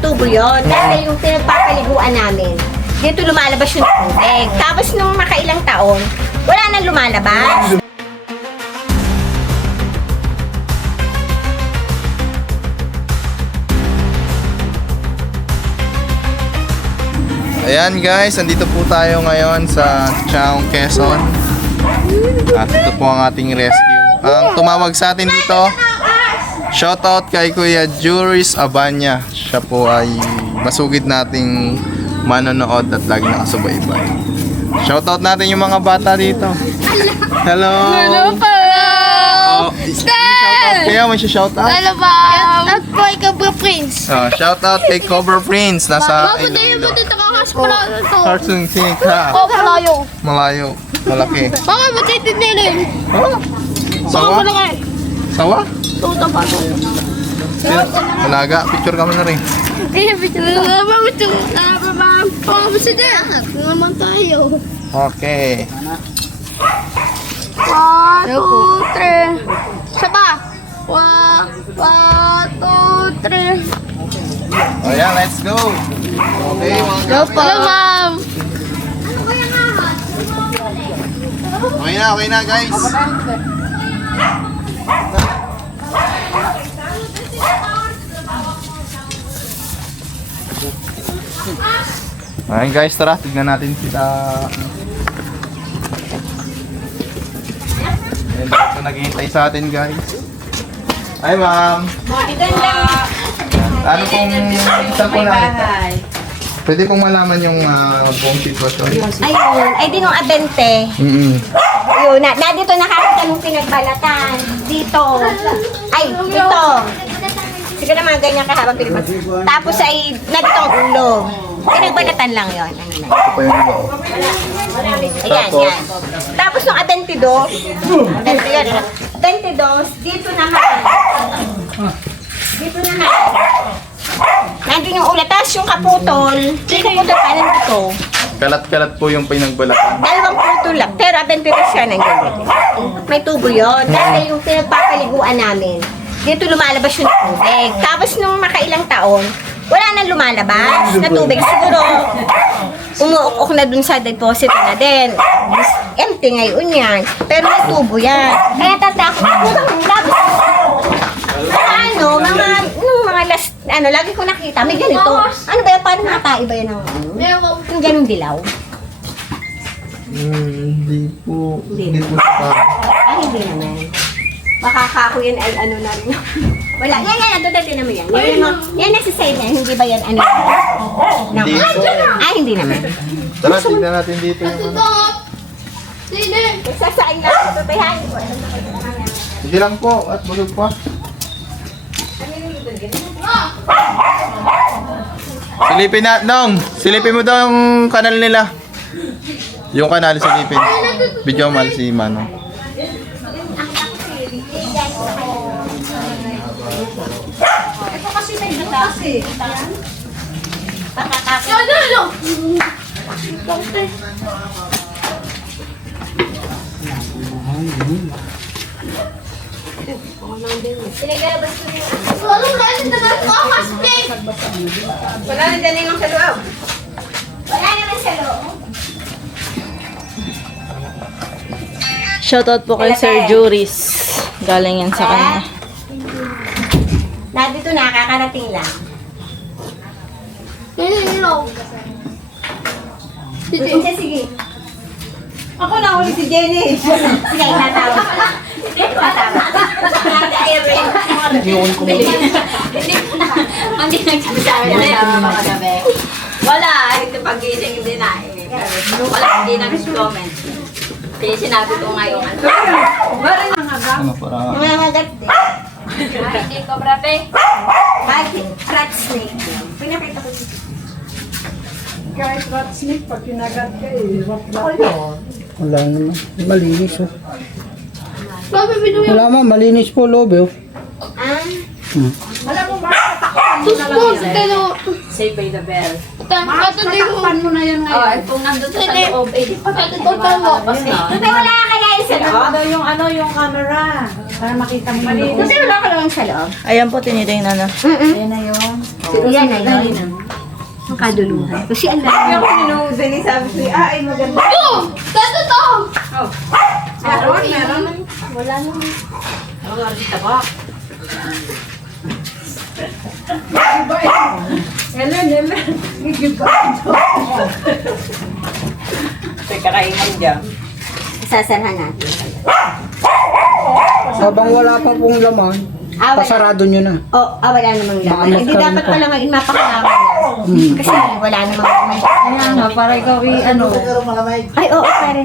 tubo yun. Dati yung pinagpapaliguan namin, dito lumalabas yung tubig. Tapos nung makailang taon, wala nang lumalabas. Ayan guys, andito po tayo ngayon sa Chaong, Quezon. At ito po ang ating rescue. Ang tumawag sa atin dito, shoutout kay Kuya Juris Abanya. Siya po ay masugid nating manonood at lagi nakasubaybay. Shoutout natin yung mga bata dito. Hello! Hello po! Kaya may shoutout? Hello po! At po ay Cobra Prince. Shoutout kay Cobra Prince. Nasa Mabuti dito ka hospital ito. Carson Sinik ha. Oh, malayo. Malayo. Malaki. Baka matitid nilin. Oh? Baka Sawa? malaki. Sawa? Tuta pa. Malaga. Picture kami na rin. Kaya bitin na naman ito. Pangabasa dyan. Naman tayo. Okay. 1, 2, 3. Saba. 1, 2, 3. O yan, let's go. Okay, Hello po. Hello, ma'am. okay na guys. Ayan guys, tara, tignan natin sila. Ayan, dito naghihintay sa atin guys. Hi ma'am. Ano pong isa po lang? Pwede pong malaman yung buong sitwasyon. Ayun, ay di nung abente. Ayun, na dito nakakita nung pinagbalatan. Dito. Ay, dito. Sige na mga ganyan kahabang pinagbalatan. Tapos ay, na dito ang ulo. Pinagbalatan lang yun. Ito pa yung iba. Ayan, yan. Tapos nung abentidos, abentidos, dito naman. Dito naman. Nandun yung ulo. Tapos yung kaputol, yung kaputol palang ito. Kalat-kalat po yung pinagbalatan. Dalawang putol lang. Pero abentidos siya nandiyan dito. May tubo yun. Dati yung pinagpapaliguan namin, dito lumalabas yung tubig. Tapos nung makailang taon, wala nang lumalabas na tubig. Siguro, umuok na dun sa deposit na din. Empty ngayon yan. Pero may tubo yan. Kaya tatakot ako ng labas. Mga last, lagi ko nakita, may ganito. Ano ba yan? Paano nakataiba yan ng yung ganong dilaw? Hindi po. Hindi po sa Ay, hindi naman. Baka kako yan ay ano na rin. Wala. Yan. Dudati naman yan. Yan nasa side niya. Hindi ba yan ano? Hindi po. Ay, hindi naman. Tara, tignan natin dito yung ano. Nagsasain lang ito. Tayahin ko. Hindi lang po. At busog pa. Silipin na, Nong! Silipin mo daw yung kanal nila. Yung kanal, silipin. Video mal si Manong. Ito kasi may gatas eh. Patatakot. Sinigalabas ko yung wala na dyan yung sa loob. Wala naman sa loob. Shoutout po kay Sir Juris. Galing yan sa kanya. Dito na, kakarating lang. Sige. Ako na uli si Jenny. Sige, natawag. Hindi ko natawag. Hindi nagsabi sa amin na makagabi. Wala, hindi pag-gising hindi na eh. Wala, hindi nag-comment. Kaya sinabi ko ngayon. Ano para? Nangangagat din. Hindi ko, brate. Bakit? Rat snake. Pinakita ko dito. Kahit rat snake, pag kinagat ka eh, Wala naman. Malinis oh. Babi, binuwi. Wala man, malinis po loob oh. Ah? Alam mo ba, tatakpan mo na lang Tuspos, yan. pero... Save by the bell. Tatakpan mo na yan Oh, ngayon. kung nandun sa loob, eh, di pa Tatakpan mo. labas na. Wala kaya yung sa loob. daw yung ano, yung camera. Para makita mo yung Kasi wala ka lang sa loob. Ayan po, tinitingnan na. Ayan na yun. Yan na yun. Ang kaduluhan. Kasi ang dami. Yung pinuusan ni sabi ko, ay maganda. Oh! Ganto to! Meron. Wala naman. Ellen. Sasarhan natin. Habang wala pa pong laman, Ah, wala. pasarado nyo na. Wala namang laman. Baka Hindi magkaroon dapat pa. pala maging mapakalaman na. Kasi wala namang laman. Ayan nga, para ikaw ano. Ay, oo, pare.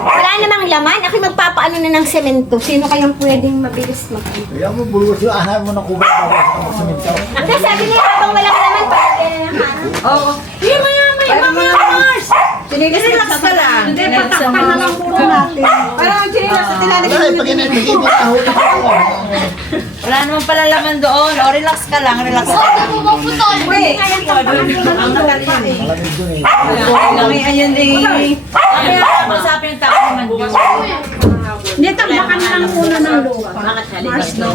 Wala namang laman. Ako magpapaano na ng semento. Sino kayang pwedeng mabilis mag-ito? Kaya mo, bulwas yung ahal mo na kubay para sa simento. Ang sabi niya, habang walang laman, parang gano'n ang hanap. Oo. Maya, Mars! Relax ka lang. Hindi, patakpan na lang muna natin. Parang ang chinilas sa tilalagay Ay, pag inahuli ko ako. Wala naman pala laman doon. O, relax ka lang, relax ka lang. Ano mo putol? Wait, ang nakalpa eh. Malamig dun eh. Ayun eh. Kaya masapin yung tao naman yun. Hindi, tambakan na lang muna ng lupa. Mars, no?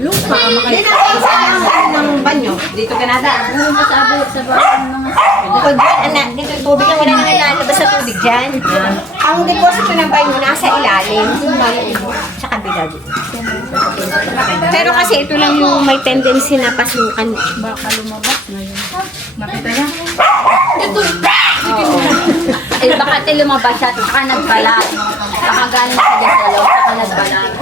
Lupa. Hindi na kayo sa ng banyo. Dito ka nada. Bukod dyan, anak, dito yung tubig na wala nang ilalabas sa tubig dyan. Ang deposito ng banyo nasa ilalim. Sa kabila dito. Pero kasi ito lang yung may tendency na pasukan. Eh, baka tayo lumabas siya, saka nagbalat. Baka galing sa gasalo, saka nagbalat.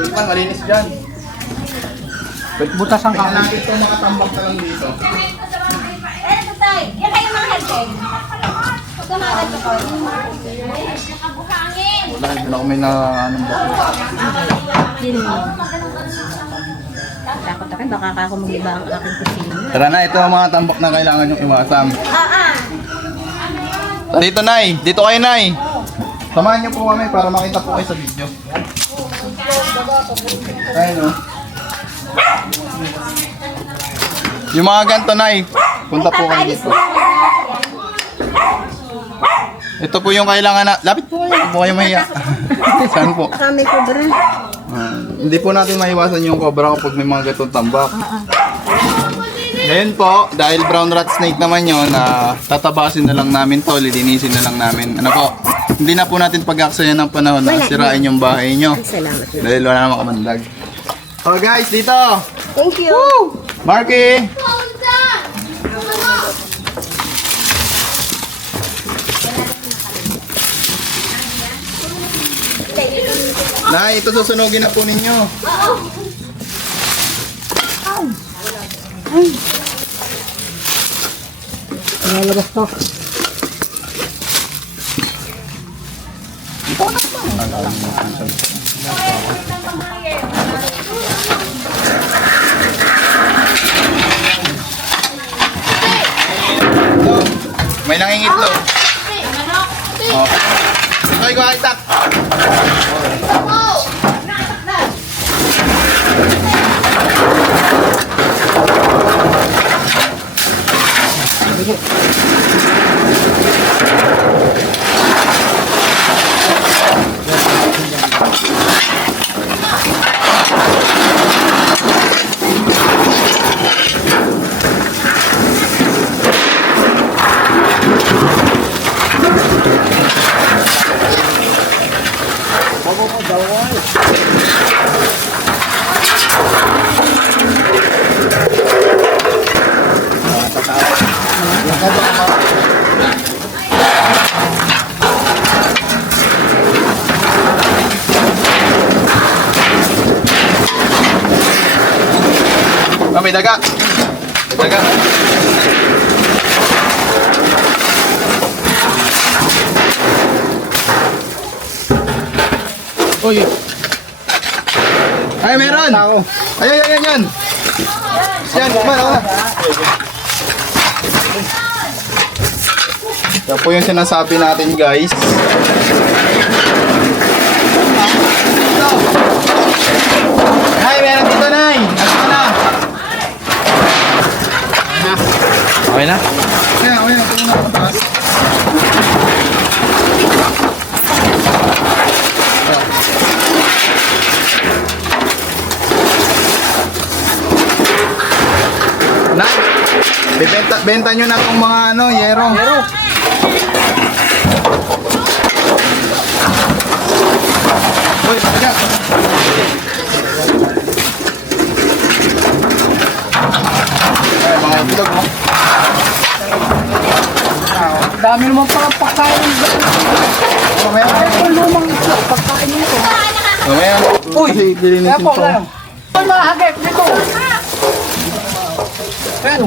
Pwede pa, malinis dyan. Butas ang Tingnan natin ito, makatambak na lang dito. Eto tayo, yan kayo mga helped. Huwag ka mga ganito ko. Wala, hindi ako may anong bakit. Takot ako, baka ako mag-iba ang aking kusina. Tara na, ito ang mga tambak na kailangan yung iwasan. Dito, Nay. Dito kayo, Nay. Samahan niyo po kami para makita po kayo sa video. Ayun, oh. Yung mga ganito, Nay. Punta po kayo dito. Ito po yung kailangan na... Lapit po kayo. Huwag po kayo mahiya. Saan po? Kami cobra. Hindi po natin maiwasan yung cobra kapag may mga gatong tambak. Ngayon po, dahil brown rat snake naman yun, tatabasin na lang namin to, lilinisin na lang namin. Ano po, hindi na po natin pag-aksayan ng panahon na sirain yung bahay nyo. Salamat. Dahil wala namang kamandag. Oh guys, dito! Thank you. Marky! Nay, ito susunugin na po ninyo. Lalabas to. May nangingitlog. Oh. Okay, go, Isaac. Oh, may daga. Daga. Uy. Ay, meron. Ay, ay, ay, yan. Yan, kuman, ako na. Yan po yung sinasabi natin guys. Nay, meron dito, Nay! Ano na? Okay na? Kaya, okay na. Ito na pataas. Nay, benta nyo na itong mga ano, yero. Uy, taga. Ay, mga itlog, oh. Dami naman pala pagkain. Mamaya. Ang lumang pagkain nito. Mamaya. Uy, dilinisin Epo ko. lang. Ay, mahagip nito. Ano?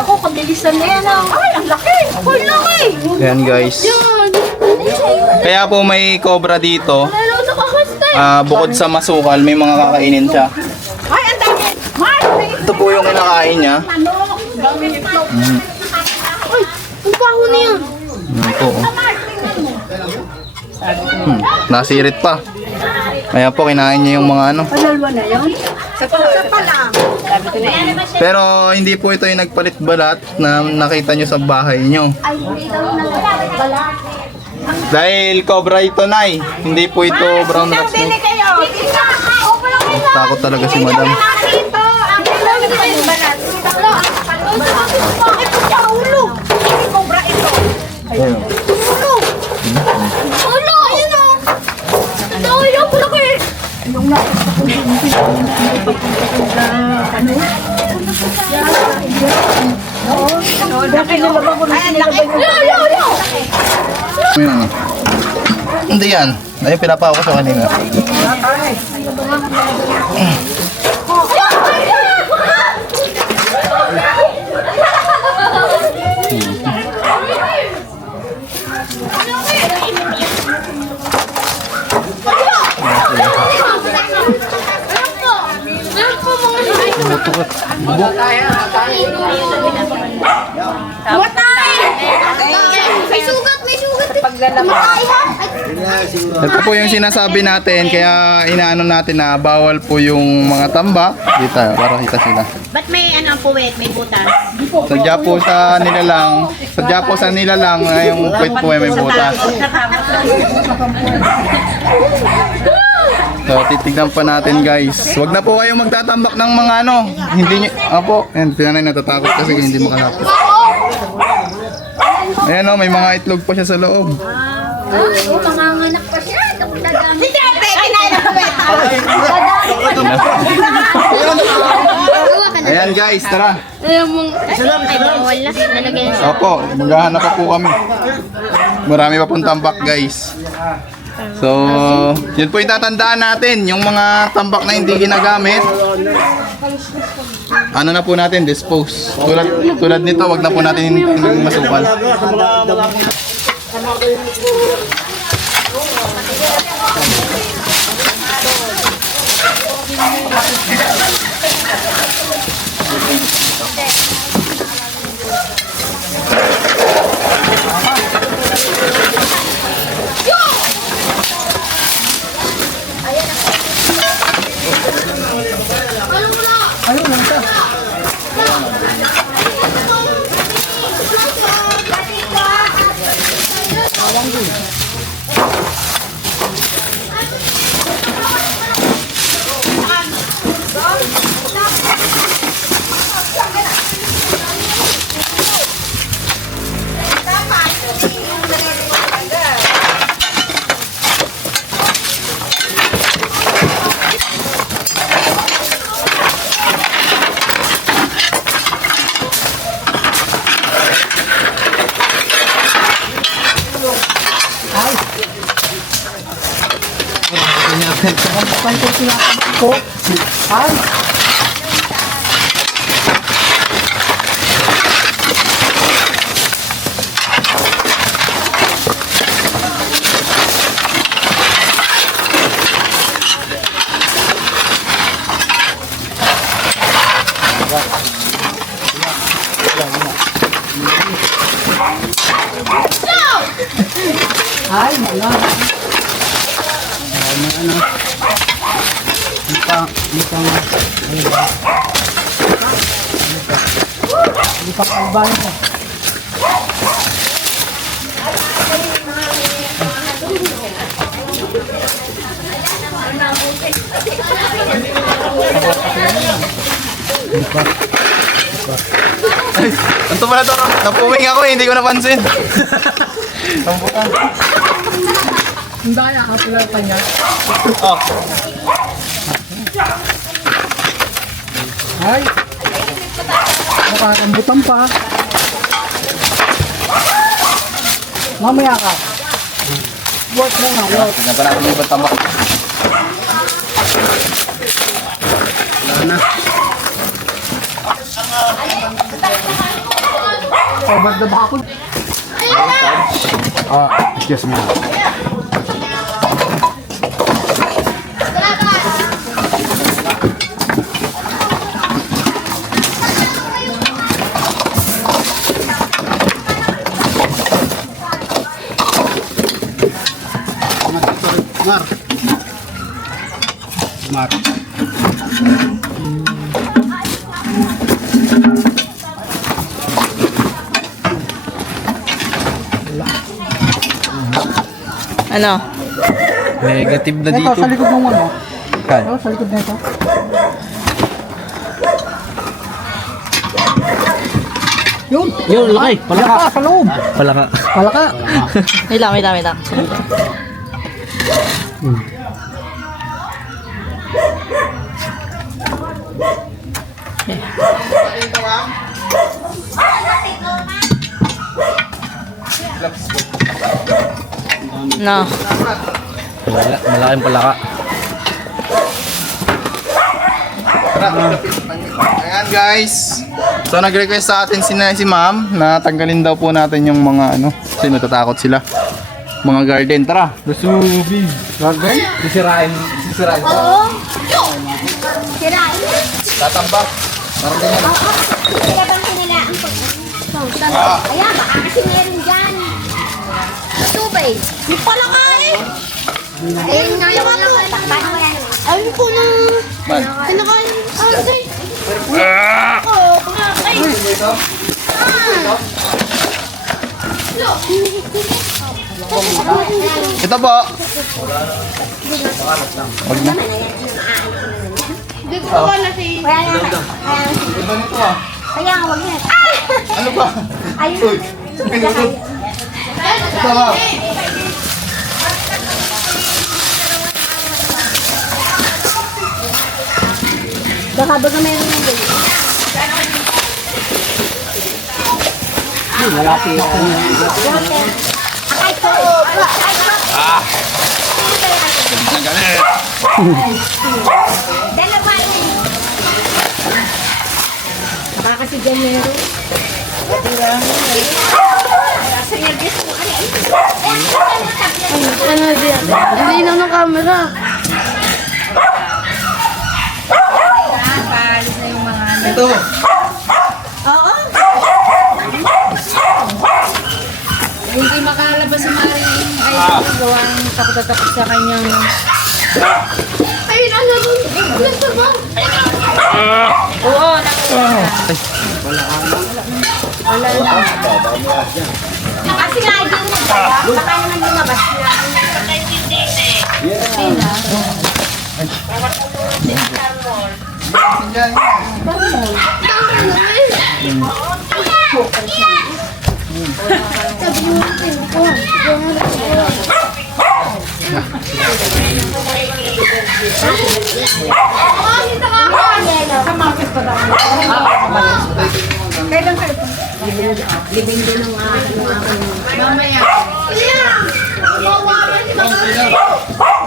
Ako, kabilisan na yan. Ay, ang laki. Ang laki. Ayan guys. Kaya po may cobra dito. Bukod sa masukal, may mga kakainin siya. Ay, ang dami. Mark, Ito po yung kinakain niya. Ang baho na yan. Ayan po. Nasirit pa. Kaya po kinain niya yung mga ano. sa pala. Pero hindi po ito yung nagpalit balat na nakita nyo sa bahay nyo. Dahil cobra ito, Nay. Hindi po ito brown rats. Bili kayo. Takot talaga si madam. Dito. Ang dami kayo balat. Bakit ito siya ulo? Hindi cobra ito. Ayun. Ano? Ayun o. Ang dami yung laki. Ay, ang laki. Ayun. Hindi yan. Ayun, pinapako ko sa kanina. May sugat, may sugat. Ito po yung sinasabi natin, kaya inaano natin na bawal po yung mga tambak. Dito, para kita sila. Ba't may ano puwet, may butas? Sadya po sa nila lang, yung puwet po ay may butas. So, titignan pa natin guys. Huwag na po kayong magtatambak ng mga ano. Hindi nyo, apo, yan, pinanay natatakot kasi hindi makalapit. Ayan o, may mga itlog pa siya sa loob. Manganganak pa siya. Hindi, pwede na yung puwet. Ayan guys, tara. Ayaw mong... Ay, bawal na. Nalagay na siya. Opo, maghahanap pa po kami. Marami pa pong tambak guys. So, yun po yung tatandaan natin. Yung mga tambak na hindi ginagamit, ano na po natin, dispose. Tulad nito, wag na po natin masukal. Ay, wala. Hindi pa kalbahin ko. Ay, ito pala to. Napuwing ako eh, hindi ko napansin. Tambukan. Hindi kaya kapila pa niya. Oh. Ay! Nakakambutan pa. Mamaya ka. Work mo nga, work. Tignan pa natin yung ibang tambak. Covered na ba ako? Excuse me. Mar. Mar. Ano? Negative na Ito, sa likod ng ano? Kan? Ito, sa likod na ito. Yun! Yun, laki. Palaka sa loob! Palaka. Palaka! Wait lang, wait lang, wait lang. No. Malaking palaka. Ayan guys. So nag-request sa atin si ma'am na tanggalin daw po natin yung mga ano. Kasi natatakot sila. Mga garden. Tara. Lusubi. Garden? Sisirain. Sisirain. Sirain. Tatambak. Parang ganyan. Kaya bang kinilaan po? Ayan, baka kasi meron dyan. Tubig. Di pala ka eh. Ayun nga yung ano. Paano wala naman? Ayun po na. Man. Pinakain. Ay. Ito po. Wala na. Kaya nga, wag na. Ano ba? Ayun. Ito ba? Baka baga meron ng ganyan. Malapit ako. Akay ko. Akay ko. Ang galit. Dalawa yun. Baka kasi dyan meron. Ano diyan? Hindi na ng camera. Ito. Oo. Hindi makalabas sa maring ay gawang takot-takot sa kanyang Ayun, ano doon? Nasa ba? oo, Kasi nga hindi mo nagdala. Baka naman lumabas na. mamaya.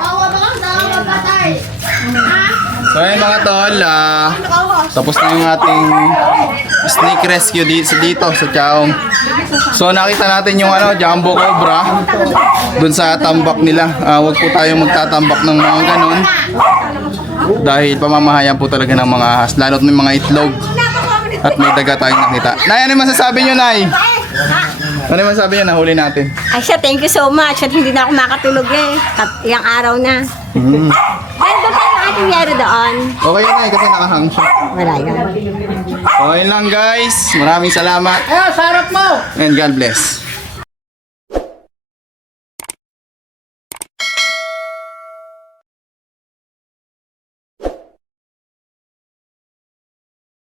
Awa ba lang? Dawa ba tayo? So ayun mga tol, tapos na yung ating snake rescue dito sa Chaong. So nakita natin yung jumbo cobra dun sa tambak nila. Huwag po tayong magtatambak ng mga ganon dahil pamamahayan po talaga ng mga ahas, lalo't may mga itlog at may daga tayong nakita. Nay, ano yung masasabi nyo, Nay? Ano naman sabi niya, nahuli natin? Ay siya, thank you so much. At hindi na ako makatulog eh. Ilang araw na. Nandun tayo ang ating yero doon. Okay na kasi nakahang siya. Wala yan. Okay lang guys. Maraming salamat. Sarap mo! And God bless.